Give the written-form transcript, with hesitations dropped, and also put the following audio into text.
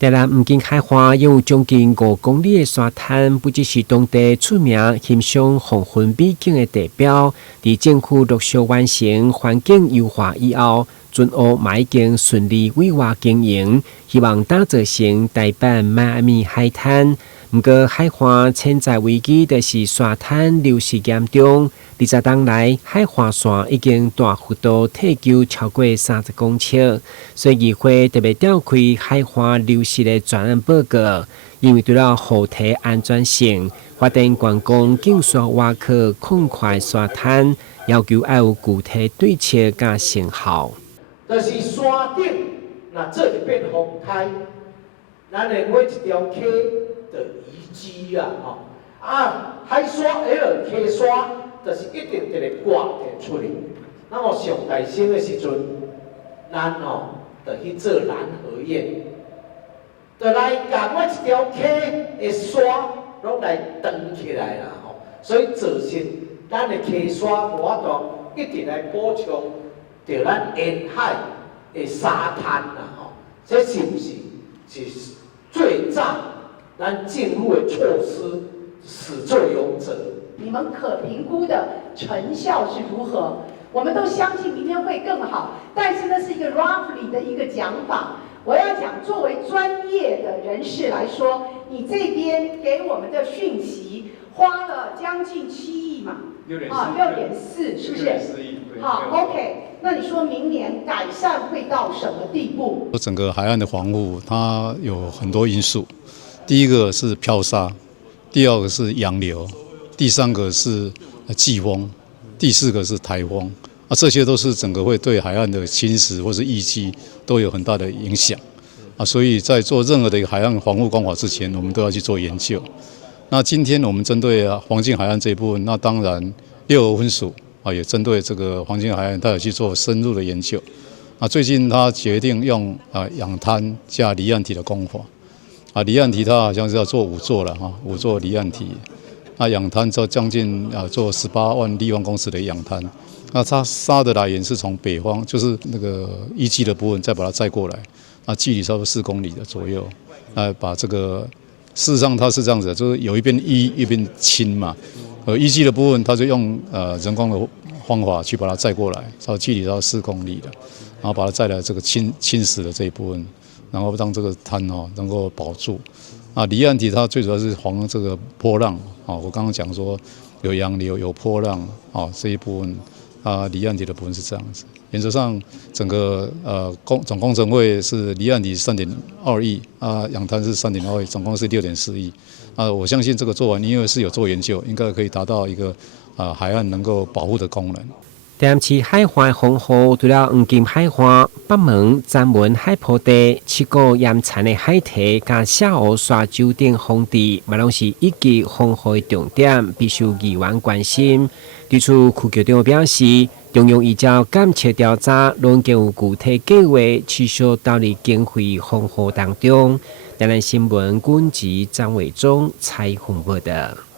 台南吳金海岸擁有將近5公里的沙灘，不只是當地出名欣賞黃昏美景的地標。在政府陸續完成環境優化以後，準屋已經順利規劃經營，希望打造成台版邁阿密海灘。不過，海岸潛在危機就是沙灘流失嚴重。20年來，海岸線已經大幅度退舊超過30公尺，所以議會特別召開海岸流失的專案報告，因為除了護堤安全性，發電觀光競速挖殼擴寬沙灘，要求要有具體對策加成效。就是山頂，那這就變風颱，咱的每一條溪的遺跡海沙 L 溪沙。就是一定一個掛提出來，那麼上大聲的時陣，咱就去做南河堰，就來把每一條溪的沙攏來長起來啦所以造成咱的溪沙無法度一直來補充着咱沿海的沙灘啦這是不是最早咱政府的措施始作俑者？你們可評估的成效是如何？我們都相信明天會更好，但是那是一個 roughly 的一個講法。我要講，作為專業的人士來說，你這邊給我們的訊息花了將近7億嘛，6.4是不是？好 ，OK。那你說明年改善會到什麼地步？整個海岸的防護，它有很多因素。第一個是漂沙，第二個是洋流。第3個是季風，第4個是颱風，這些都是整個會對海岸的侵蝕或是淤積都有很大的影響所以在做任何的一個海岸防護工法之前，我們都要去做研究。那今天我們針對黃金海岸這一部分，那當然6合分署也針對這個黃金海岸，它有去做深入的研究。最近他決定用養灘加離岸體的工法離岸體它好像是要做5座了5座離岸體。養灘就將近做18萬立方公尺的養灘，那它沙的來源是從北方，就是那個淤積的部分，再把它載過來，距離差不多4公里的左右，把這個事實上它是這樣子的，就是有一邊淤一邊輕嘛，淤積的部分它就用人工的方法去把它載過來，距離到4公里的，然後把它載來這個侵蝕的這一部分，然後讓這個灘能夠保住。離岸體它最主要是防這個波浪我剛剛講說有洋流有波浪這一部分離岸體的部分是這樣子。原則上整個總工程費是離岸體3.2億養灘是3.2億，總共是6.4億我相信這個做完，因為是有做研究，應該可以達到一個海岸能夠保護的功能。台南市海岸防護除了黃金海岸、北門、展門海坡地、7個鹽殘的海堤、加下湖沙洲等風地，嘛攏是一級防護的重點，必須議員關心。對此，區局長表示，中央依照監測調查，已經有具體計劃，持續投入經費防護當中。台南新聞軍籍張偉忠採訪報道。